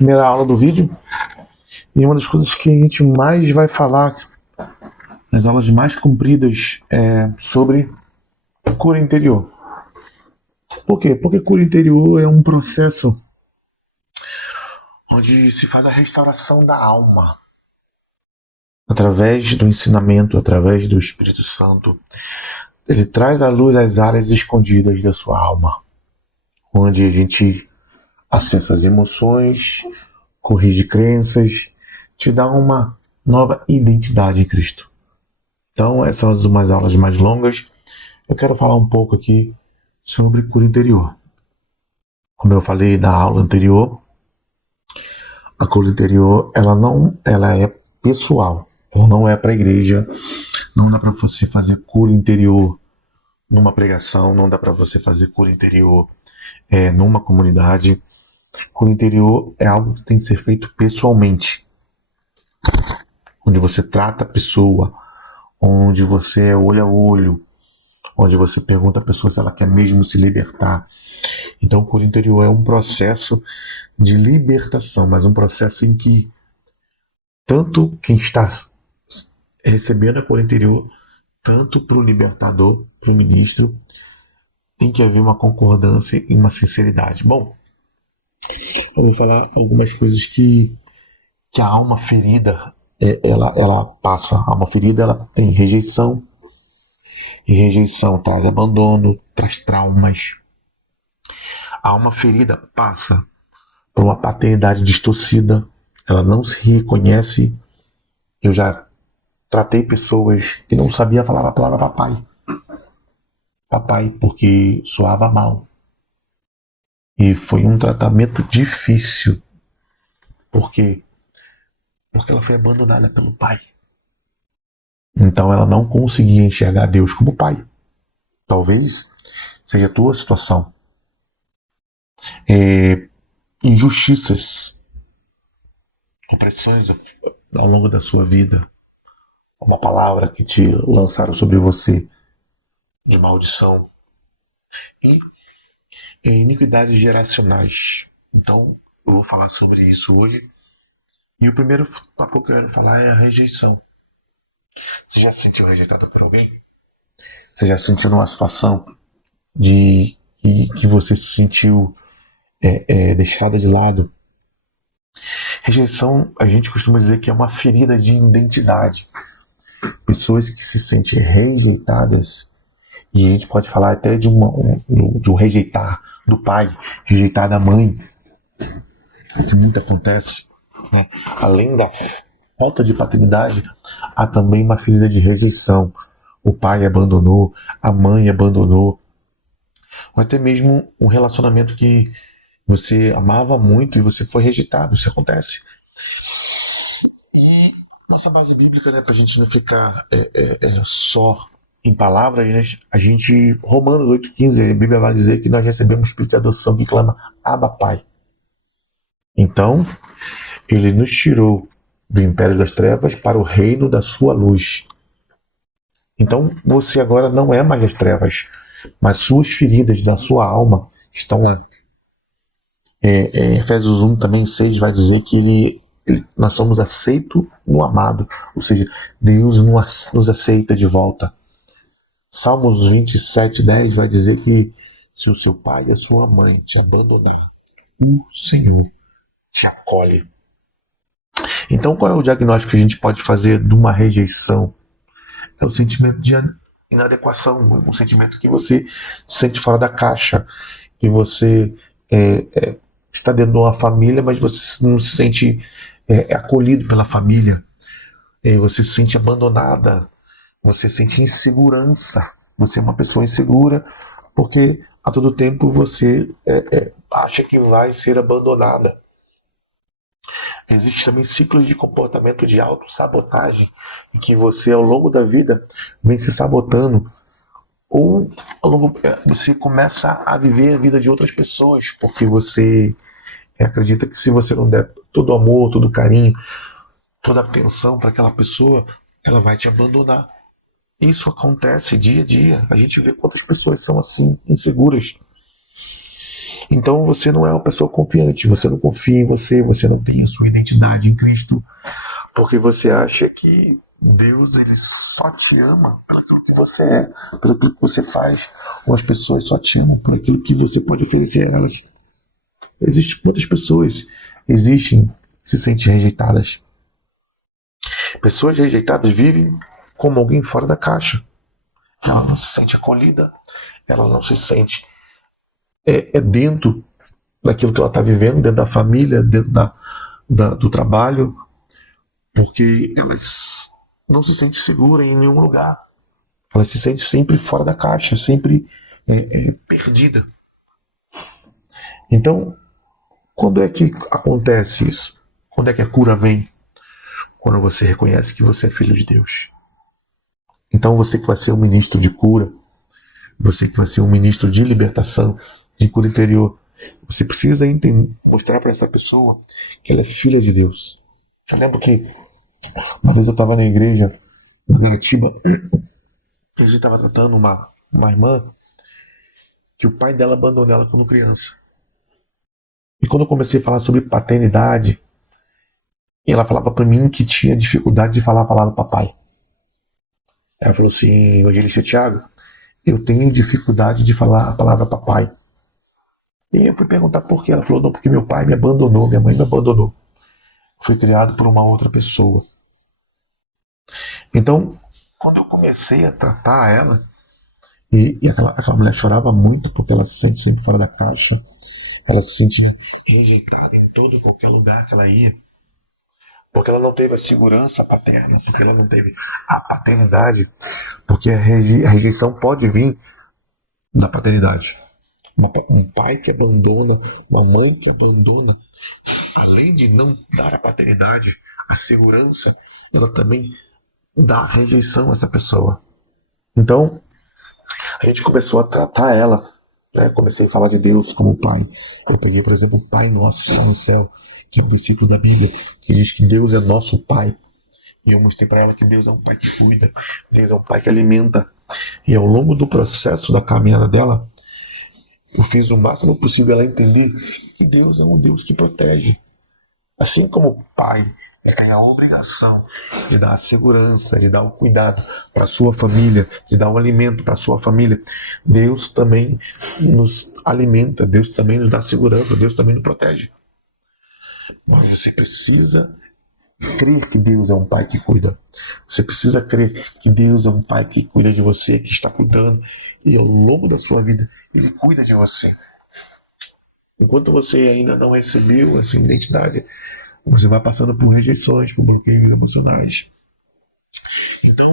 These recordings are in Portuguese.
primeira aula do vídeo. E uma das coisas que a gente mais vai falar nas aulas mais compridas é sobre cura interior. Por quê? Porque cura interior é um processo onde se faz a restauração da alma. Através do ensinamento, através do Espírito Santo. Ele traz à luz as áreas escondidas da sua alma. Onde a gente acessa as emoções, corrige crenças, te dá uma nova identidade em Cristo. Então, essas são umas aulas mais longas. Eu quero falar um pouco aqui sobre cura interior. Como eu falei na aula anterior, a cura interior ela é pessoal, ou não é para a igreja. Não dá para você fazer cura interior numa pregação, não dá para você fazer cura interior numa comunidade. Cura interior é algo que tem que ser feito pessoalmente, onde você trata a pessoa, onde você é olho a olho, onde você pergunta à pessoa se ela quer mesmo se libertar. Então, cura interior é um processo de libertação, mas um processo em que tanto quem está recebendo a cura interior, tanto para o libertador, para o ministro, tem que haver uma concordância e uma sinceridade. Bom, eu vou falar algumas coisas que a alma ferida ela passa. A alma ferida ela tem rejeição, e rejeição traz abandono, traz traumas. A alma ferida passa por uma paternidade distorcida, ela não se reconhece. Eu já tratei pessoas que não sabiam falar a palavra papai. Papai, porque soava mal. E foi um tratamento difícil. Por quê? Porque ela foi abandonada pelo pai. Então ela não conseguia enxergar Deus como pai. Talvez seja a tua situação. Injustiças, opressões ao longo da sua vida. Uma palavra que te lançaram sobre você de maldição. E iniquidades geracionais. Então, eu vou falar sobre isso hoje. E o primeiro papo que eu quero falar é a rejeição. Você já se sentiu rejeitado por alguém? Você já se sentiu numa situação de que você se sentiu deixada de lado? Rejeição, a gente costuma dizer que é uma ferida de identidade. Pessoas que se sentem rejeitadas, e a gente pode falar até de um rejeitar do pai, rejeitar da mãe, o que muito acontece, né? Além da falta de paternidade, há também uma ferida de rejeição. O pai abandonou, a mãe abandonou, ou até mesmo um relacionamento que você amava muito e você foi rejeitado. Isso acontece. E nossa base bíblica, né, para a gente não ficar só em palavras, a gente, Romanos 8,15, a Bíblia vai dizer que nós recebemos o espírito de adoção que clama Abba Pai. Então, ele nos tirou do império das trevas para o reino da sua luz. Então, você agora não é mais das trevas, mas suas feridas da sua alma estão lá. Efésios 1 também 6 vai dizer que nós somos aceitos no amado, ou seja, Deus nos aceita de volta. Salmos 27:10 vai dizer que se o seu pai e a sua mãe te abandonar, o Senhor te acolhe. Então, qual é o diagnóstico que a gente pode fazer de uma rejeição? É o sentimento de inadequação, um sentimento que você se sente fora da caixa, que você está dentro de uma família, mas você não se sente acolhido pela família, você se sente abandonada, você sente insegurança, você é uma pessoa insegura, porque a todo tempo você acha que vai ser abandonada. Existem também ciclos de comportamento de autossabotagem, em que você ao longo da vida vem se sabotando, ou você começa a viver a vida de outras pessoas, porque você acredita que se você não der todo amor, todo carinho, toda atenção para aquela pessoa, ela vai te abandonar. Isso acontece dia a dia. A gente vê quantas pessoas são assim, inseguras. Então você não é uma pessoa confiante, você não confia em você, você não tem a sua identidade em Cristo, porque você acha que Deus ele só te ama por aquilo que você é, por aquilo que você faz, ou as pessoas só te amam por aquilo que você pode oferecer a elas. Existem muitas pessoas, existem, se sentem rejeitadas. Pessoas rejeitadas vivem como alguém fora da caixa. Ela não se sente acolhida, ela não se sente dentro daquilo que ela está vivendo, dentro da família, dentro do trabalho, porque elas não se sente segura em nenhum lugar. Ela se sente sempre fora da caixa, sempre perdida. Então, quando é que acontece isso? Quando é que a cura vem? Quando você reconhece que você é filho de Deus. Então você que vai ser um ministro de cura, você que vai ser um ministro de libertação, de cura interior, você precisa mostrar para essa pessoa que ela é filha de Deus. Eu lembro que uma vez eu estava na igreja, em Garatiba, e a gente estava tratando uma irmã que o pai dela abandonou ela quando criança. E quando eu comecei a falar sobre paternidade, ela falava para mim que tinha dificuldade de falar a palavra papai. Ela falou assim, Evangelista Thiago, eu tenho dificuldade de falar a palavra papai. E eu fui perguntar por quê. Ela falou, não, porque meu pai me abandonou, minha mãe me abandonou. Fui criado por uma outra pessoa. Então, quando eu comecei a tratar ela, e aquela mulher chorava muito porque ela se sente sempre fora da caixa, ela se sentia rejeitada em todo e qualquer lugar que ela ia, porque ela não teve a segurança paterna, porque ela não teve a paternidade, porque a rejeição pode vir da paternidade. Um pai que abandona, uma mãe que abandona, além de não dar a paternidade, a segurança, ela também dá rejeição a essa pessoa. Então, a gente começou a tratar ela, né? Comecei a falar de Deus como Pai. Eu peguei, por exemplo, o Pai Nosso que está no céu, que é um versículo da Bíblia, que diz que Deus é nosso Pai. E eu mostrei para ela que Deus é um Pai que cuida, Deus é um Pai que alimenta. E ao longo do processo da caminhada dela, eu fiz o máximo possível ela entender que Deus é um Deus que protege. Assim como o pai tem a obrigação de dar a segurança, de dar o cuidado para a sua família, de dar o alimento para a sua família, Deus também nos alimenta, Deus também nos dá segurança, Deus também nos protege. Mas você precisa crer que Deus é um pai que cuida. Você precisa crer que Deus é um pai que cuida de você, que está cuidando, e ao longo da sua vida Ele cuida de você. Enquanto você ainda não recebeu essa identidade, você vai passando por rejeições, por bloqueios emocionais. Então,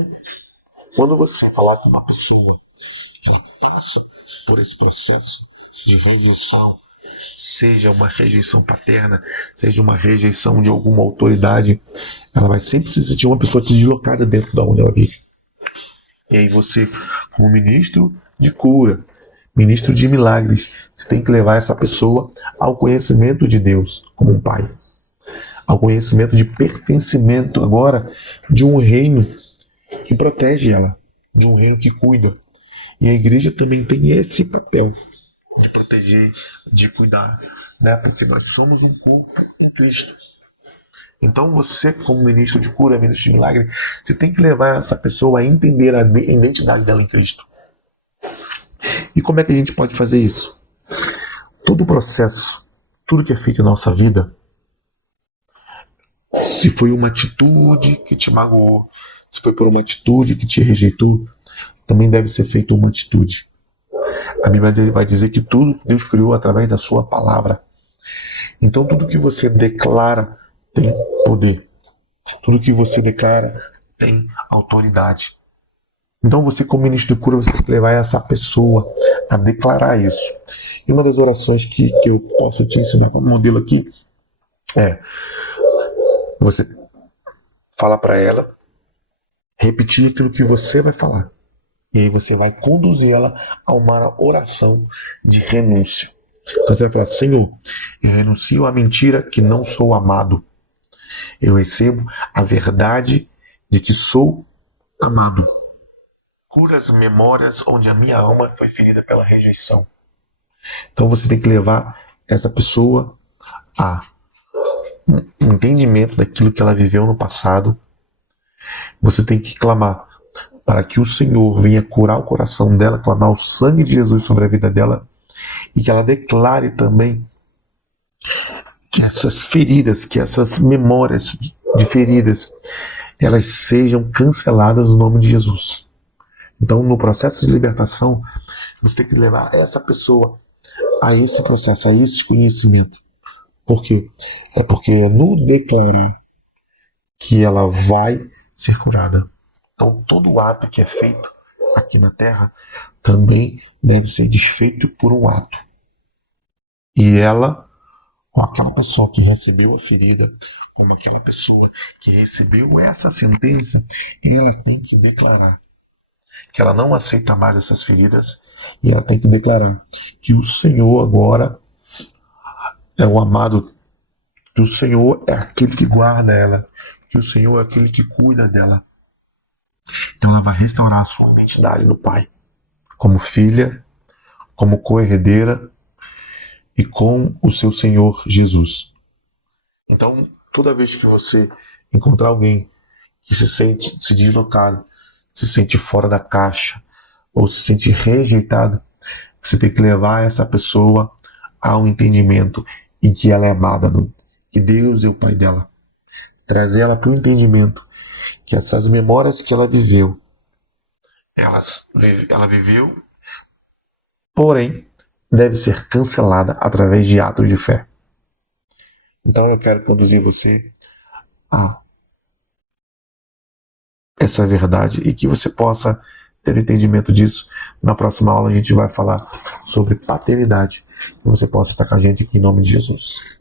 quando você falar com uma pessoa que ela passa por esse processo de rejeição, seja uma rejeição paterna, seja uma rejeição de alguma autoridade, ela vai sempre se sentir uma pessoa deslocada dentro da onde ela vive. E aí você, como ministro de cura, ministro de milagres, você tem que levar essa pessoa ao conhecimento de Deus como um pai, ao conhecimento de pertencimento agora de um reino que protege ela, de um reino que cuida. E a igreja também tem esse papel de proteger, de cuidar, né? Porque nós somos um corpo em Cristo. Então você, como ministro de cura, ministro de milagre, você tem que levar essa pessoa a entender a identidade dela em Cristo. E como é que a gente pode fazer isso? Todo o processo, tudo que é feito na nossa vida, se foi uma atitude que te magoou, se foi por uma atitude que te rejeitou, também deve ser feita uma atitude. A Bíblia vai dizer que tudo Deus criou através da sua palavra. Então tudo que você declara tem poder. Tudo que você declara tem autoridade. Então você, como ministro de cura, você tem que levar essa pessoa a declarar isso. E uma das orações que eu posso te ensinar como modelo aqui é você falar para ela, repetir aquilo que você vai falar. E aí você vai conduzir ela a uma oração de renúncia. Então você vai falar, Senhor, eu renuncio à mentira que não sou amado. Eu recebo a verdade de que sou amado. Cura as memórias onde a minha alma foi ferida pela rejeição. Então você tem que levar essa pessoa a um entendimento daquilo que ela viveu no passado. Você tem que clamar para que o Senhor venha curar o coração dela, clamar o sangue de Jesus sobre a vida dela, e que ela declare também que essas feridas, que essas memórias de feridas, elas sejam canceladas no nome de Jesus. Então, no processo de libertação, você tem que levar essa pessoa a esse processo, a esse conhecimento. Por quê? É porque é no declarar que ela vai ser curada. Então, todo ato que é feito aqui na Terra também deve ser desfeito por um ato. E ela, ou aquela pessoa que recebeu a ferida, como aquela pessoa que recebeu essa sentença, ela tem que declarar que ela não aceita mais essas feridas, e ela tem que declarar que o Senhor agora é o amado, que o Senhor é aquele que guarda ela, que o Senhor é aquele que cuida dela. Então ela vai restaurar a sua identidade no Pai, como filha, como co-herdeira e com o seu Senhor Jesus. Então, toda vez que você encontrar alguém que se deslocado, se sente fora da caixa, ou se sente rejeitado, você tem que levar essa pessoa ao entendimento em que ela é amada, que Deus é o Pai dela. Trazer ela para o entendimento que essas memórias que ela viveu, ela viveu, porém, deve ser cancelada através de atos de fé. Então eu quero conduzir você a essa verdade e que você possa ter entendimento disso. Na próxima aula a gente vai falar sobre paternidade. Que você possa estar com a gente aqui em nome de Jesus.